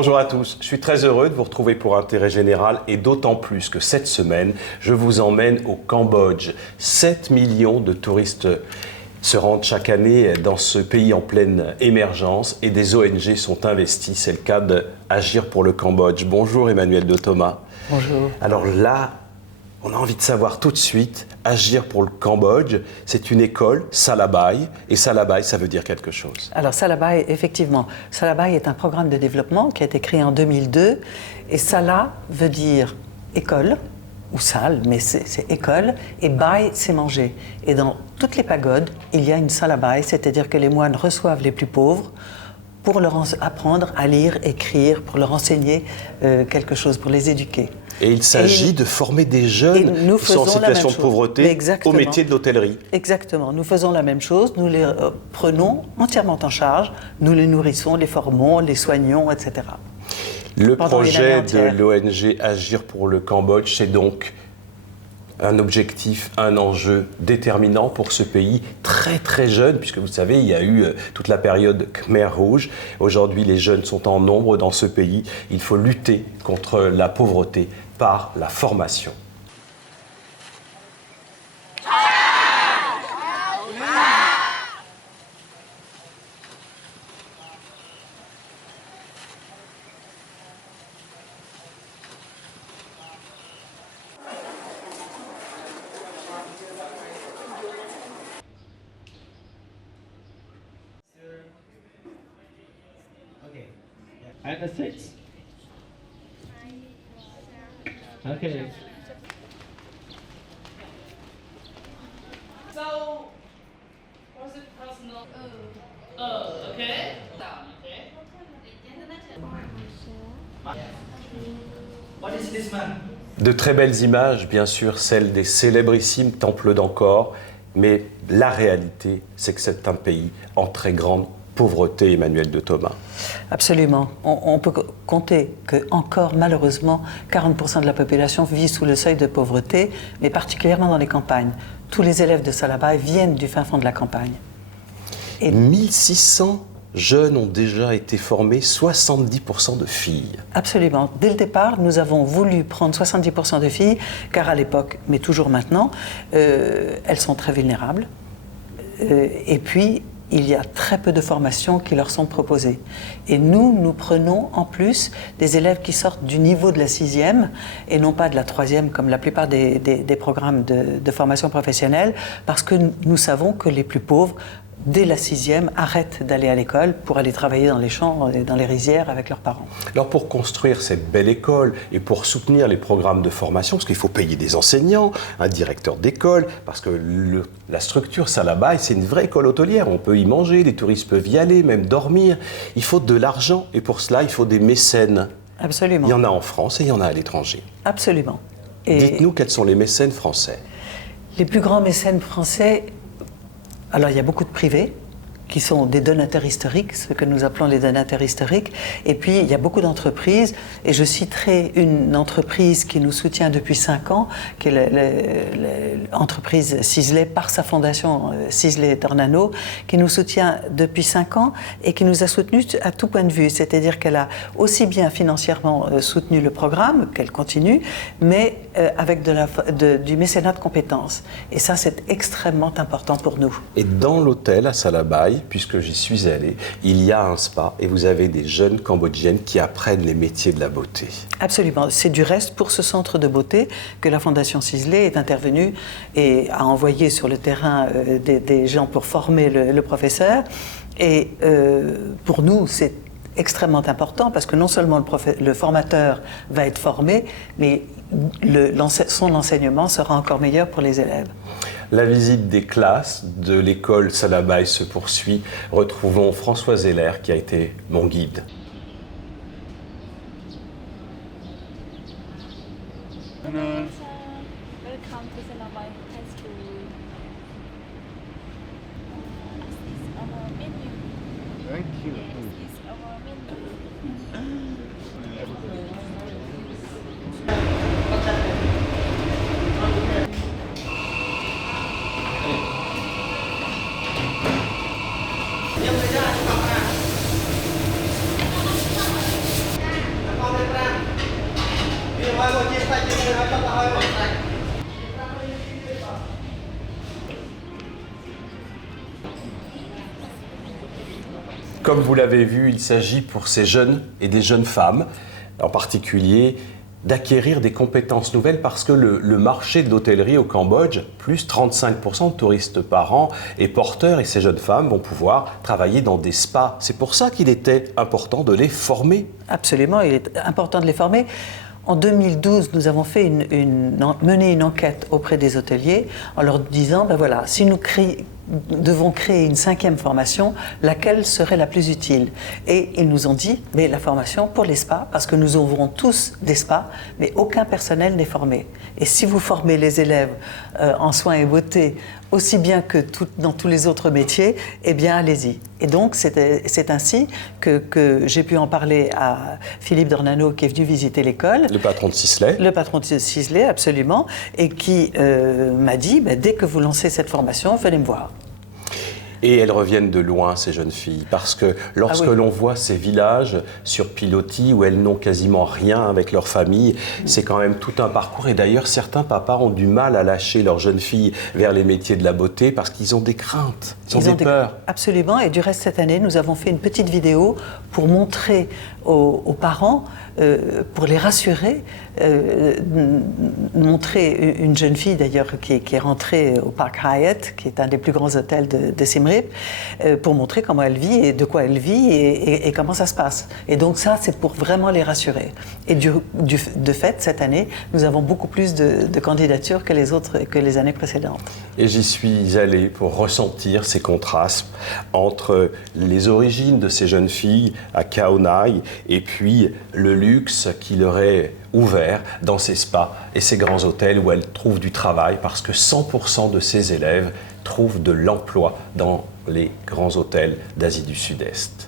Bonjour à tous, je suis très heureux de vous retrouver pour Intérêt Général et d'autant plus que cette semaine, je vous emmène au Cambodge. 7 millions de touristes se rendent chaque année dans ce pays en pleine émergence et des ONG sont investies. C'est le cas d'Agir pour le Cambodge. Bonjour Emmanuel de Thomas. Bonjour. Alors là, on a envie de savoir tout de suite, Agir pour le Cambodge, c'est une école, Salabai, et Salabai, ça veut dire quelque chose. Alors Salabai, effectivement, Salabai est un programme de développement qui a été créé en 2002, et Sala veut dire école, ou salle, mais c'est école, et Bai, c'est manger. Et dans toutes les pagodes, il y a une Salabai, c'est-à-dire que les moines reçoivent les plus pauvres pour leur apprendre à lire, écrire, pour leur enseigner quelque chose, pour les éduquer. Et il s'agit de former des jeunes qui sont en situation de pauvreté au métier de l'hôtellerie. Exactement. Nous faisons la même chose. Nous les prenons entièrement en charge. Nous les nourrissons, les formons, les soignons, etc. Le projet de l'ONG Agir pour le Cambodge, c'est donc un objectif, un enjeu déterminant pour ce pays très très jeune, puisque vous savez, il y a eu toute la période Khmer Rouge. Aujourd'hui, les jeunes sont en nombre dans ce pays. Il faut lutter contre la pauvreté par la formation. And the six. Okay. So, was it personal? Okay. Okay. What is this man? De très belles images, bien sûr, celles des célébrissimes temples d'Angkor, mais la réalité, c'est que c'est un pays en très grande pauvreté, Emmanuel de Thomas. Absolument. On peut compter que encore malheureusement 40% de la population vit sous le seuil de pauvreté, mais particulièrement dans les campagnes. Tous les élèves de Salabai viennent du fin fond de la campagne. Et 1600 jeunes ont déjà été formés, 70% de filles. Absolument. Dès le départ, nous avons voulu prendre 70% de filles, car à l'époque, mais toujours maintenant, elles sont très vulnérables. Et puis, il y a très peu de formations qui leur sont proposées. Et nous prenons en plus des élèves qui sortent du niveau de la 6e et non pas de la 3e comme la plupart des programmes de formation professionnelle, parce que nous savons que les plus pauvres, dès la 6e, arrêtent d'aller à l'école pour aller travailler dans les champs et dans les rizières avec leurs parents. Alors pour construire cette belle école et pour soutenir les programmes de formation, parce qu'il faut payer des enseignants, un directeur d'école, parce que la structure Salabai, c'est une vraie école hôtelière, on peut y manger, les touristes peuvent y aller, même dormir. Il faut de l'argent et pour cela, il faut des mécènes. Absolument. Il y en a en France et il y en a à l'étranger. Absolument. Et dites-nous quels sont les mécènes français. Les plus grands mécènes français, alors il y a beaucoup de privés qui sont des donateurs historiques, ce que nous appelons les donateurs historiques, et puis il y a beaucoup d'entreprises, et je citerai une entreprise qui nous soutient depuis 5 ans, qui est l'entreprise Sisley, par sa fondation Sisley Tornano, qui nous soutient depuis 5 ans et qui nous a soutenus à tout point de vue, c'est-à-dire qu'elle a aussi bien financièrement soutenu le programme, qu'elle continue, mais avec du mécénat de compétences. Et ça, c'est extrêmement important pour nous. Et dans l'hôtel à Salabai, puisque j'y suis allé, il y a un spa et vous avez des jeunes Cambodgiennes qui apprennent les métiers de la beauté. Absolument. C'est du reste pour ce centre de beauté que la Fondation Sisley est intervenue et a envoyé sur le terrain des gens pour former le professeur. Et pour nous, c'est extrêmement important parce que non seulement le formateur va être formé, mais son enseignement sera encore meilleur pour les élèves. La visite des classes de l'école Salabai se poursuit. Retrouvons François Zeller qui a été mon guide. Welcome to Salabai High School. This is our menu. Thank you. This is our menu. Comme vous l'avez vu, il s'agit pour ces jeunes et des jeunes femmes, en particulier, d'acquérir des compétences nouvelles parce que le marché de l'hôtellerie au Cambodge, plus 35% de touristes par an, est porteur et ces jeunes femmes vont pouvoir travailler dans des spas. C'est pour ça qu'il était important de les former. Absolument, il est important de les former. En 2012, nous avons fait mené une enquête auprès des hôteliers en leur disant, ben voilà, si nous devons créer une 5e formation, laquelle serait la plus utile? Et ils nous ont dit, mais la formation pour les spas, parce que nous ouvrons tous des spas, mais aucun personnel n'est formé. Et si vous formez les élèves en soins et beauté, aussi bien que dans tous les autres métiers, eh bien allez-y. Et donc c'est ainsi que j'ai pu en parler à Philippe Dornano qui est venu visiter l'école. Le patron de Sisley. Le patron de Sisley, absolument, et qui m'a dit, dès que vous lancez cette formation, venez me voir. Et elles reviennent de loin, ces jeunes filles, parce que lorsque l'on voit ces villages sur pilotis où elles n'ont quasiment rien avec leur famille, c'est quand même tout un parcours. Et d'ailleurs, certains papas ont du mal à lâcher leurs jeunes filles vers les métiers de la beauté parce qu'ils ont des craintes, ils ont des peurs. Absolument. Et du reste, cette année, nous avons fait une petite vidéo pour montrer aux parents, pour les rassurer, montrer une jeune fille d'ailleurs qui est rentrée au Park Hyatt, qui est un des plus grands hôtels de Siem Reap, pour montrer comment elle vit et de quoi elle vit et comment ça se passe. Et donc ça, c'est pour vraiment les rassurer. Et de fait, cette année, nous avons beaucoup plus de candidatures que les années précédentes. Et j'y suis allé pour ressentir ces contrastes entre les origines de ces jeunes filles à Khao Nai et puis le luxe qui leur est ouvert dans ces spas et ces grands hôtels où elles trouvent du travail parce que 100% de ces élèves trouvent de l'emploi dans les grands hôtels d'Asie du Sud-Est.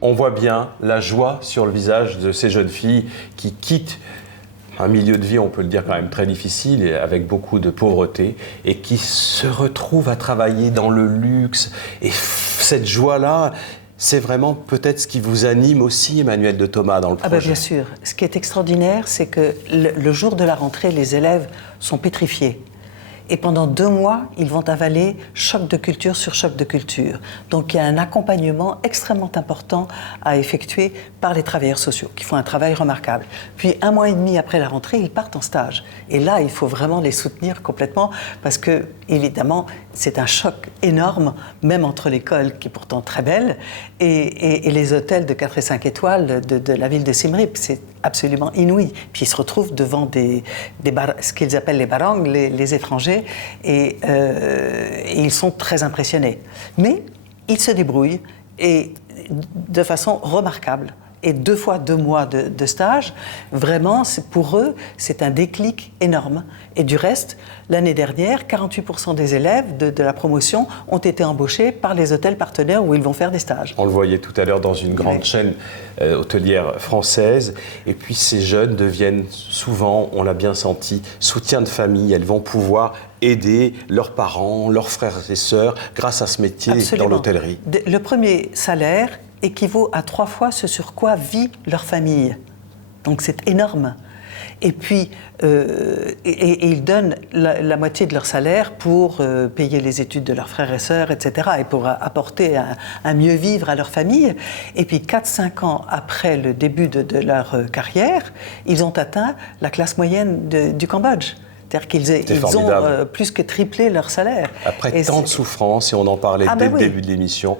On voit bien la joie sur le visage de ces jeunes filles qui quittent un milieu de vie, on peut le dire quand même très difficile, et avec beaucoup de pauvreté, et qui se retrouvent à travailler dans le luxe. Et cette joie-là, c'est vraiment peut-être ce qui vous anime aussi, Emmanuelle de Thomas, dans le projet. Bien sûr. Ce qui est extraordinaire, c'est que le jour de la rentrée, les élèves sont pétrifiés. Et pendant 2 mois, ils vont avaler choc de culture sur choc de culture. Donc il y a un accompagnement extrêmement important à effectuer par les travailleurs sociaux, qui font un travail remarquable. Puis 1 mois et demi après la rentrée, ils partent en stage. Et là, il faut vraiment les soutenir complètement, parce que, évidemment, c'est un choc énorme, même entre l'école, qui est pourtant très belle, et les hôtels de 4 et 5 étoiles de la ville de Siem Reap. C'est absolument inouï. Puis ils se retrouvent devant ce qu'ils appellent les barangs, les étrangers, et ils sont très impressionnés. Mais ils se débrouillent, et de façon remarquable. Et 2 fois 2 mois de stage, vraiment, pour eux, c'est un déclic énorme. Et du reste, l'année dernière, 48% des élèves de la promotion ont été embauchés par les hôtels partenaires où ils vont faire des stages. On le voyait tout à l'heure dans une grande chaîne hôtelière française. Et puis ces jeunes deviennent souvent, on l'a bien senti, soutien de famille. Elles vont pouvoir aider leurs parents, leurs frères et sœurs grâce à ce métier. Absolument. Dans l'hôtellerie. Le premier salaire équivaut à 3 fois ce sur quoi vit leur famille. Donc c'est énorme. Et puis, ils donnent la moitié de leur salaire pour payer les études de leurs frères et sœurs, etc., et pour apporter un mieux vivre à leur famille. Et puis, 4-5 ans après le début de leur carrière, ils ont atteint la classe moyenne du Cambodge. C'est-à-dire qu'ils ont plus que triplé leur salaire. Après tant de souffrances, et on en parlait dès le début de l'émission,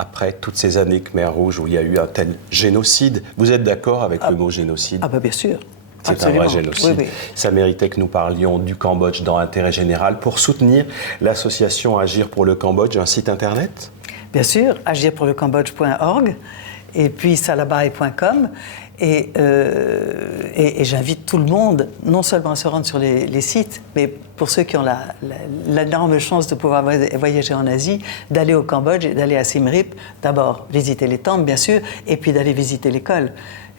après toutes ces années Khmer Rouge où il y a eu un tel génocide. Vous êtes d'accord avec le mot génocide? Bien sûr. C'est absolument un vrai génocide. Oui. Ça méritait que nous parlions du Cambodge dans Intérêt Général. Pour soutenir l'association Agir pour le Cambodge, un site internet? Bien sûr, agirpourlecambodge.org et puis salabai.com. Et j'invite tout le monde, non seulement à se rendre sur les sites, mais pour ceux qui ont l'énorme chance de pouvoir voyager en Asie, d'aller au Cambodge et d'aller à Siem Reap, d'abord visiter les temples, bien sûr, et puis d'aller visiter l'école.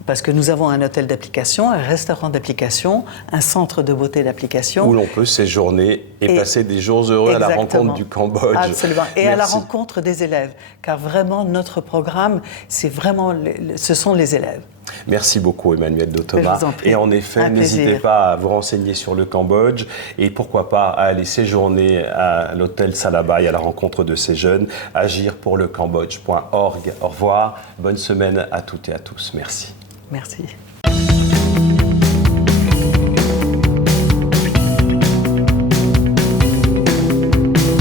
Parce que nous avons un hôtel d'application, un restaurant d'application, un centre de beauté d'application. Où l'on peut séjourner et passer des jours heureux à la rencontre du Cambodge. Absolument. Et à la rencontre des élèves. Car vraiment, notre programme, ce sont les élèves. Merci beaucoup Emmanuelle de Thomas. Et en effet, n'hésitez pas à vous renseigner sur le Cambodge et pourquoi pas à aller séjourner à l'hôtel Salabai à la rencontre de ces jeunes. Agirpourlecambodge.org. Au revoir. Bonne semaine à toutes et à tous. Merci. Merci.